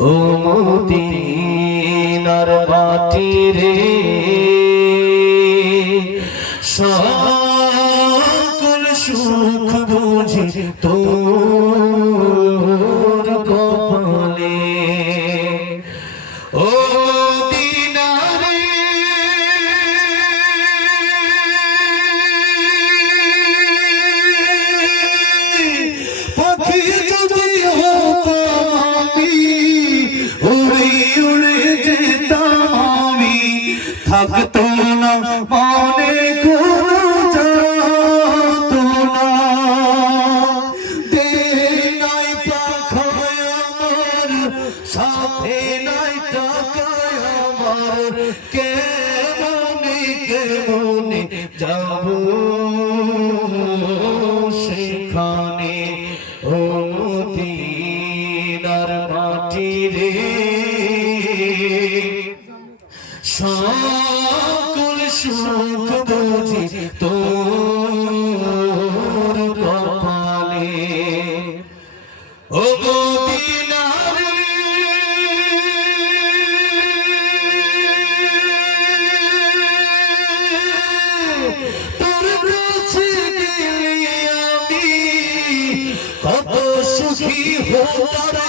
ও মদিনার মাটি রে সকল সুখ বুঝি তোর থাকতো না মনে সাথে নাই টাকায় আমার। কেমনে কেমনে যাব সেখানে? ও মদিনার মাটি রে সকল সুখ বুঝি তোর কপালে ও তোর কাছে গেলে আমি কত সুখী হতার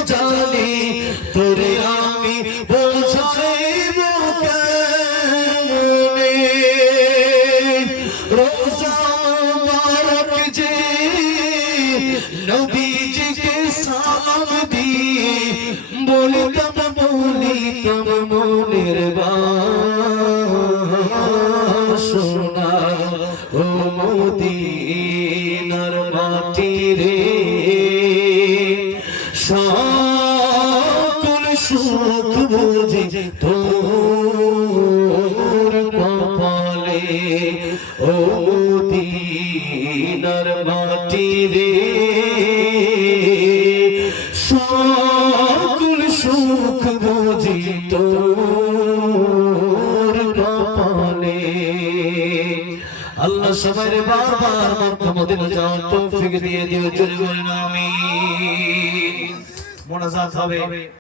নবীজিকে সালাম দিয়ে বলিতাম বলিতাম মনের বাসনা ও মদিনার মাটি রে সকল সুখ বুঝি তোর কপালে, ও মদিনার মাটি রে বুঝি তোর কপালে আল্লাহ সবার বাবার মক্কা মদিনা যাওয়ার তৌফিক দিয়ে দিও, জোরে আমিন। মোনাজাত হবে।